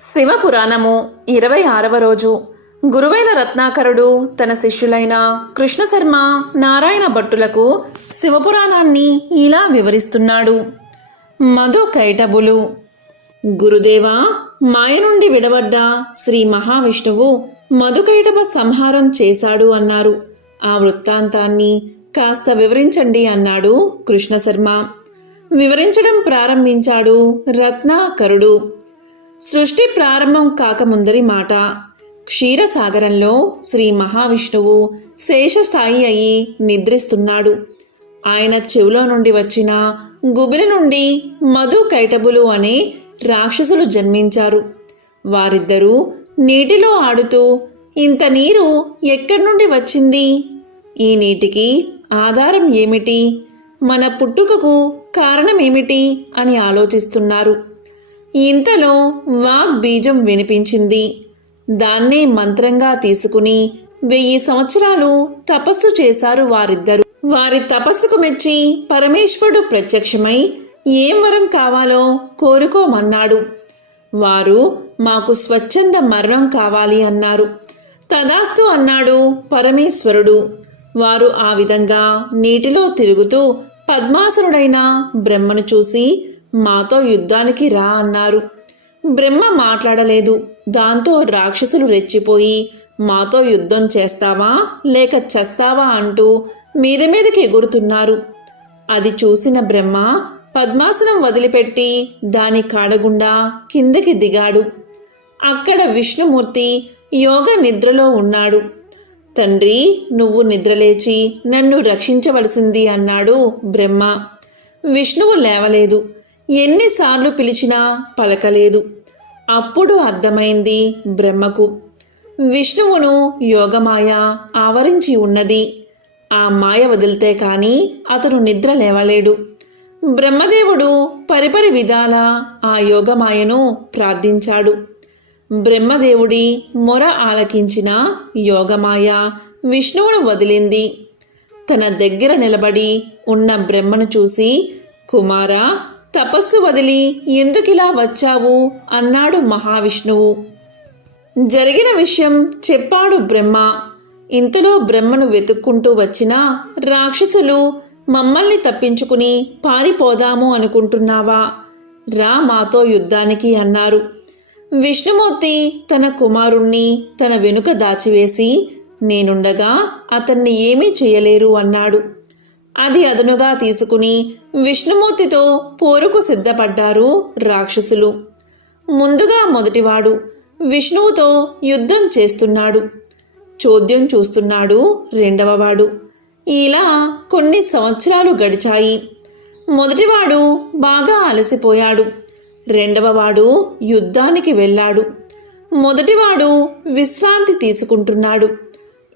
శివపురాణము ఇరవై ఆరవ రోజు. గురువైన రత్నాకరుడు తన శిష్యులైన కృష్ణశర్మ నారాయణ భట్టులకు శివపురాణాన్ని ఇలా వివరిస్తున్నాడు. మధు కైటబులు. గురుదేవా మాయ నుండి విడబడ్డ శ్రీ మహావిష్ణువు మధుకైటభ సంహారం చేశాడు అన్నారు. ఆ వృత్తాంతాన్ని కాస్త వివరించండి అన్నాడు కృష్ణశర్మ. వివరించడం ప్రారంభించాడు రత్నాకరుడు. సృష్టి ప్రారంభం కాకముందరి మాట. క్షీరసాగరంలో శ్రీ మహావిష్ణువు శేషస్థాయి అయి నిద్రిస్తున్నాడు. ఆయన చెవిలో నుండి వచ్చిన గుబిలి నుండి మధు కైటబులు అనే రాక్షసులు జన్మించారు. వారిద్దరూ నీటిలో ఆడుతూ ఇంత నీరు ఎక్కడి నుండి వచ్చింది? ఈ నీటికి ఆధారం ఏమిటి? మన పుట్టుకకు కారణమేమిటి? అని ఆలోచిస్తున్నారు. ఇంతలో వాగ్ బీజం వినిపించింది. దాన్నే మంత్రంగా తీసుకుని వెయ్యి సంవత్సరాలు తపస్సు చేశారు వారిద్దరు. వారి తపస్సుకు మెచ్చి పరమేశ్వరుడు ప్రత్యక్షమై ఏం వరం కావాలో కోరుకోమన్నాడు. వారు మాకు స్వచ్ఛంద మరణం కావాలి అన్నారు. తదాస్తు అన్నాడు పరమేశ్వరుడు. వారు ఆ విధంగా నీటిలో తిరుగుతూ పద్మాసురుడైన బ్రహ్మను చూసి మాతో యుద్ధానికి రా అన్నారు. బ్రహ్మ మాట్లాడలేదు. దాంతో రాక్షసులు రెచ్చిపోయి మాతో యుద్ధం చేస్తావా? లేక చస్తావా? అంటూ మీద మీదకి ఎగురుతున్నారు. అది చూసిన బ్రహ్మ పద్మాసనం వదిలిపెట్టి దాని కాడగుండా కిందకి దిగాడు. అక్కడ విష్ణుమూర్తి యోగ నిద్రలో ఉన్నాడు. తండ్రి నువ్వు నిద్రలేచి నన్ను రక్షించవలసింది అన్నాడు బ్రహ్మ. విష్ణువు లేవలేదు. ఎన్నిసార్లు పిలిచినా పలకలేదు. అప్పుడు అర్థమైంది బ్రహ్మకు. విష్ణువును యోగమాయ ఆవరించి ఉన్నది. ఆ మాయ వదిలితే కానీ అతను నిద్ర లేవలేడు. బ్రహ్మదేవుడు పరిపరి విధాల ఆ యోగమాయను ప్రార్థించాడు. బ్రహ్మదేవుడి మొర ఆలకించిన యోగమాయ విష్ణువును వదిలింది. తన దగ్గర నిలబడి ఉన్న బ్రహ్మను చూసి కుమారా తపస్సు వదిలి ఎందుకిలా వచ్చావు? అన్నాడు మహావిష్ణువు. జరిగిన విషయం చెప్పాడు బ్రహ్మ. ఇంతలో బ్రహ్మను వెతుక్కుంటూ వచ్చిన రాక్షసులు మమ్మల్ని తప్పించుకుని పారిపోదాము అనుకుంటున్నావా? రా మాతో యుద్ధానికి అన్నారు. విష్ణుమూర్తి తన కుమారుణ్ణి తన వెనుక దాచివేసి నేనుండగా అతన్ని ఏమీ చేయలేరు అన్నాడు. అది అదనుగా తీసుకుని విష్ణుమూర్తితో పోరుకు సిద్ధపడ్డారు రాక్షసులు. ముందుగా మొదటివాడు విష్ణువుతో యుద్ధం చేస్తున్నాడు. చోద్యం చూస్తున్నాడు రెండవవాడు. ఇలా కొన్ని సంవత్సరాలు గడిచాయి. మొదటివాడు బాగా అలసిపోయాడు. రెండవవాడు యుద్ధానికి వెళ్ళాడు. మొదటివాడు విశ్రాంతి తీసుకుంటున్నాడు.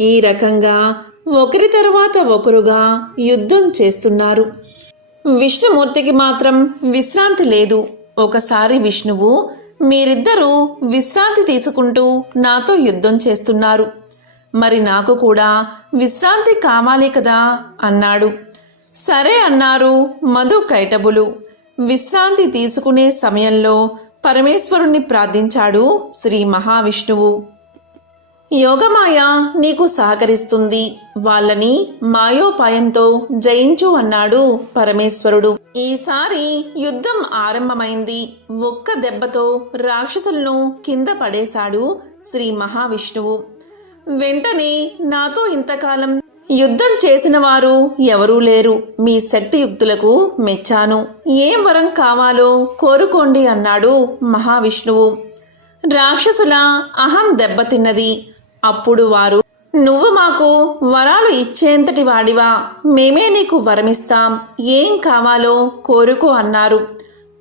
ఈ రకంగా ఒకరి తర్వాత ఒకరుగా యుద్ధం చేస్తున్నారు. విష్ణుమూర్తికి మాత్రం విశ్రాంతి లేదు. ఒకసారి విష్ణువు మీరిద్దరూ విశ్రాంతి తీసుకుంటూ నాతో యుద్ధం చేస్తున్నారు. మరి నాకు కూడా విశ్రాంతి కావాలి కదా అన్నాడు. సరే అన్నారు మధు కైటబులు. విశ్రాంతి తీసుకునే సమయంలో పరమేశ్వరుణ్ణి ప్రార్థించాడు శ్రీ మహావిష్ణువు. యోగమాయ నీకు సహకరిస్తుంది. వాళ్ళని మాయోపాయంతో జయించు అన్నాడు పరమేశ్వరుడు. ఈసారి యుద్ధం ఆరంభమైంది. ఒక్క దెబ్బతో రాక్షసులను కింద పడేశాడు శ్రీ మహావిష్ణువు. వెంటనే నాతో ఇంతకాలం యుద్ధం చేసిన వారు ఎవరూ లేరు. మీ శక్తియుక్తులకు మెచ్చాను. ఏం వరం కావాలో కోరుకోండి అన్నాడు మహావిష్ణువు. రాక్షసుల అహం దెబ్బతిన్నది. అప్పుడు వారు నువ్వు మాకు వరాలు ఇచ్చేంతటి వాడివా? మేమే నీకు వరమిస్తాం. ఏం కావాలో కోరుకో అన్నారు.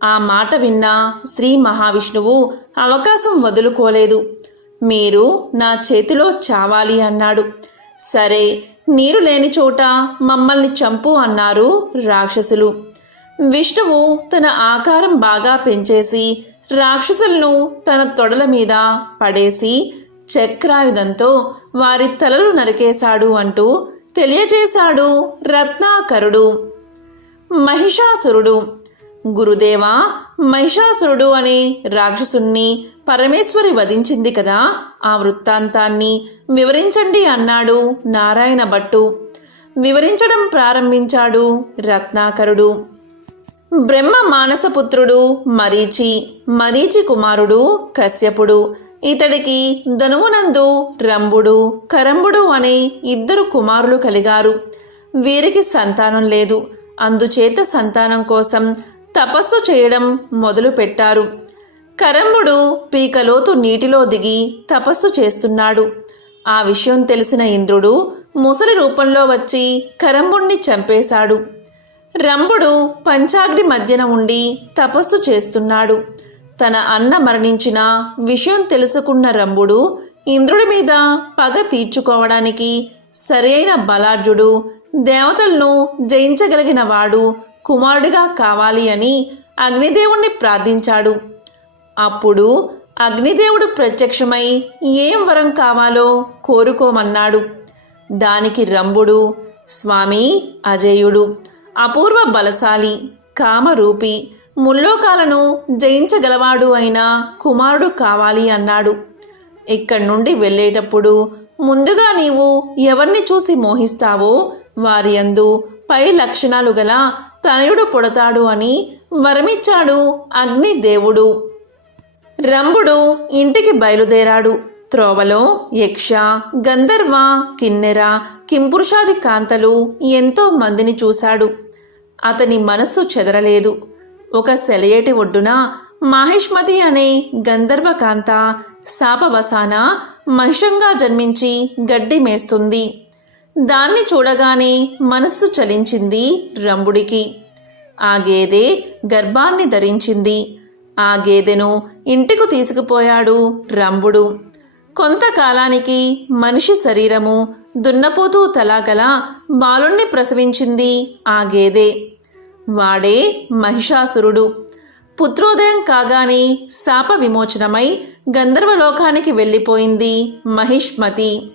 ఆ మాట విన్న శ్రీ మహావిష్ణువు అవకాశం వదులుకోలేదు. మీరు నా చేతిలో చావాలి అన్నాడు. సరే నీరు లేని చోట మమ్మల్ని చంపు అన్నారు రాక్షసులు. విష్ణువు తన ఆకారం బాగా పెంచేసి రాక్షసులను తన తొడల మీద పడేసి చక్రాయుధంతో వారి తలలు నరికేశాడు అంటూ తెలియజేశాడు రత్నాకరుడు. మహిషాసురుడు. గురుదేవా మహిషాసురుడు అనే రాక్షసుణ్ణి పరమేశ్వరి వధించింది కదా ఆ వృత్తాంతాన్ని వివరించండి అన్నాడు నారాయణ భట్టు వివరించడం ప్రారంభించాడు రత్నాకరుడు. బ్రహ్మ మానసపుత్రుడు మరీచి మరీచి కుమారుడు కశ్యపుడు. ఇతడికి ధనువునందు రంభుడు కరంబుడు అనే ఇద్దరు కుమారులు కలిగారు. వీరికి సంతానం లేదు. అందుచేత సంతానం కోసం తపస్సు చేయడం మొదలుపెట్టారు. కరంబుడు పీకలోతు నీటిలో దిగి తపస్సు చేస్తున్నాడు. ఆ విషయం తెలిసిన ఇంద్రుడు ముసలి రూపంలో వచ్చి కరంబుణ్ణి చంపేశాడు. రంభుడు పంచాగ్ని మధ్యన ఉండి తపస్సు చేస్తున్నాడు. తన అన్న మరణించిన విషయం తెలుసుకున్న రంభుడు ఇంద్రుడి మీద పగ తీర్చుకోవడానికి సరైన బలాఢ్యుడు దేవతలను జయించగలిగిన వాడు కుమారుడిగా కావాలి అని అగ్నిదేవుణ్ణి ప్రార్థించాడు. అప్పుడు అగ్నిదేవుడు ప్రత్యక్షమై ఏం వరం కావాలో కోరుకోమన్నాడు. దానికి రంభుడు స్వామి అజేయుడు అపూర్వ బలశాలి కామరూపి ముల్లోకాలను జయించగలవాడు అయిన కుమారుడు కావాలి అన్నాడు. ఇక్కడి నుండి వెళ్ళేటప్పుడు ముందుగా నీవు ఎవరిని చూసి మోహిస్తావో వారి అందు పై లక్షణాలు గల తనయుడు పుడతాడు అని వరమిచ్చాడు అగ్నిదేవుడు రంభుడు ఇంటికి బయలుదేరాడు. త్రోవలో యక్ష గంధర్వ కిన్నెర కింపురుషాది కాంతలు ఎంతో మందిని చూశాడు. అతని మనస్సు చెదరలేదు. ఒక సెలయేటి ఒడ్డున మాహిష్మతి అనే గంధర్వకాంత శాపవసాన మహిషంగా జన్మించి గడ్డి మేస్తుంది. దాన్ని చూడగానే మనస్సు చలించింది రంభుడికి. ఆ గేదె గర్భాన్ని ధరించింది. ఆ గేదెను ఇంటికి తీసుకుపోయాడు రంభుడు. కొంతకాలానికి మనిషి శరీరము దున్నపోతూ తలాగల బాలుణ్ణి ప్రసవించింది ఆ గేదె. వాడే మహిషాసురుడు. పుత్రోదయం కాగానే శాప విమోచనమై గంధర్వలోకానికి వెళ్ళిపోయింది మహిష్మతి.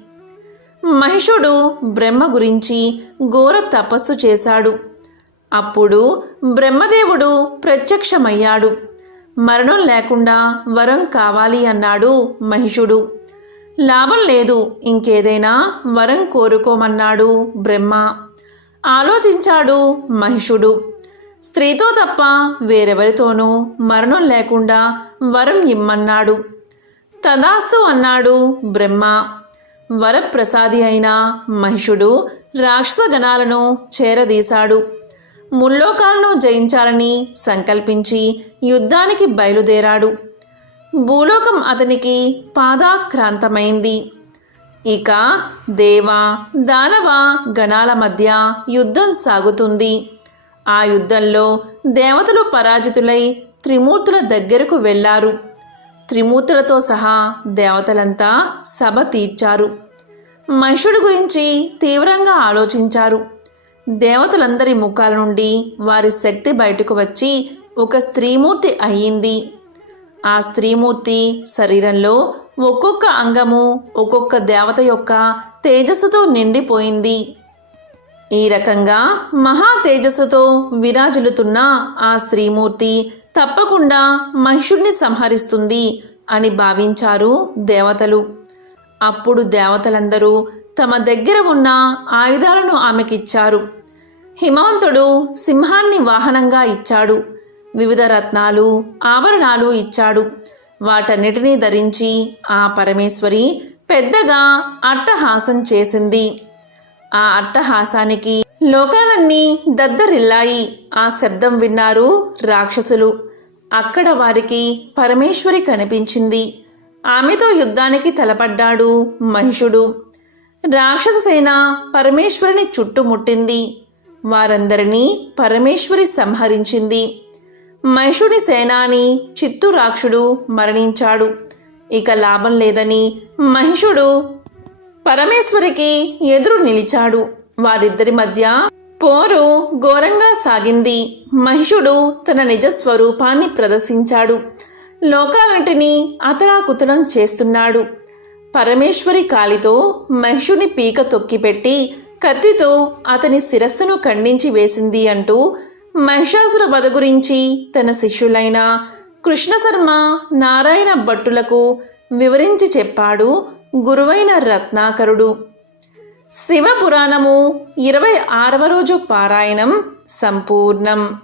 మహిషుడు బ్రహ్మ గురించి ఘోర తపస్సు చేశాడు. అప్పుడు బ్రహ్మదేవుడు ప్రత్యక్షమయ్యాడు. మరణం లేకుండా వరం కావాలి అన్నాడు మహిషుడు. లాభం లేదు ఇంకేదైనా వరం కోరుకోమన్నాడు బ్రహ్మ. ఆలోచించాడు మహిషుడు. స్త్రీతో తప్ప వేరెవరితోనూ మరణం లేకుండా వరం ఇమ్మన్నాడు. తదాస్తు అన్నాడు బ్రహ్మ వరప్రసాది అయిన మహిషుడు రాక్షస గణాలను చేరదీశాడు. ముల్లోకాలను జయించాలని సంకల్పించి యుద్ధానికి బయలుదేరాడు. భూలోకం అతనికి పాదాక్రాంతమైంది. ఇక దేవ దానవ గణాల మధ్య యుద్ధం సాగుతుంది. ఆ యుద్ధంలో దేవతలు పరాజితులై త్రిమూర్తుల దగ్గరకు వెళ్ళారు. త్రిమూర్తులతో సహా దేవతలంతా సభ తీర్చారు. మహిషుడి గురించి తీవ్రంగా ఆలోచించారు. దేవతలందరి ముఖాల నుండి వారి శక్తి బయటకు వచ్చి ఒక స్త్రీమూర్తి అయ్యింది. ఆ స్త్రీమూర్తి శరీరంలో ఒక్కొక్క అంగము ఒక్కొక్క దేవత యొక్క తేజస్సుతో నిండిపోయింది. ఈ రకంగా మహా తేజస్సుతో విరాజిల్లుతున్న ఆ స్త్రీమూర్తి తప్పకుండా మహిషుణ్ణి సంహరిస్తుంది అని భావించారు దేవతలు. అప్పుడు దేవతలందరూ తమ దగ్గర ఉన్న ఆయుధాలను ఆమెకిచ్చారు. హిమవంతుడు సింహాన్ని వాహనంగా ఇచ్చాడు. వివిధ రత్నాలు ఆభరణాలు ఇచ్చాడు. వాటన్నిటినీ ధరించి ఆ పరమేశ్వరి పెద్దగా అట్టహాసం చేసింది. ఆ అట్టహాసానికి లోకాలన్నీ దద్దరిల్లాయి. ఆ శబ్దం విన్నారు రాక్షసులు. అక్కడ వారికి పరమేశ్వరి కనిపించింది. ఆమెతో యుద్ధానికి తలపడ్డాడు మహిషుడు. రాక్షస సేన పరమేశ్వరిని చుట్టుముట్టింది. వారందరినీ పరమేశ్వరి సంహరించింది. మహిషుడి సేనాని చిత్తు రాక్షుడు మరణించాడు. ఇక లాభం లేదని మహిషుడు పరమేశ్వరికి ఎదురు నిలిచాడు. వారిద్దరి మధ్య పోరు ఘోరంగా సాగింది. మహిషుడు తన నిజ స్వరూపాన్ని ప్రదర్శించాడు. లోకాలంటిని అతలాకుతలం చేస్తున్నాడు. పరమేశ్వరి కాలితో మహిషుని పీక తొక్కిపెట్టి కత్తితో అతని శిరస్సును ఖండించి వేసింది అంటూ మహిషాసుర వధ గురించి తన శిష్యులైన కృష్ణశర్మ నారాయణ భట్టులకు వివరించి చెప్పాడు. గురువైన రత్నాకరుడు. శివపురాణము ఇరవై ఆరవ రోజు పారాయణం సంపూర్ణం.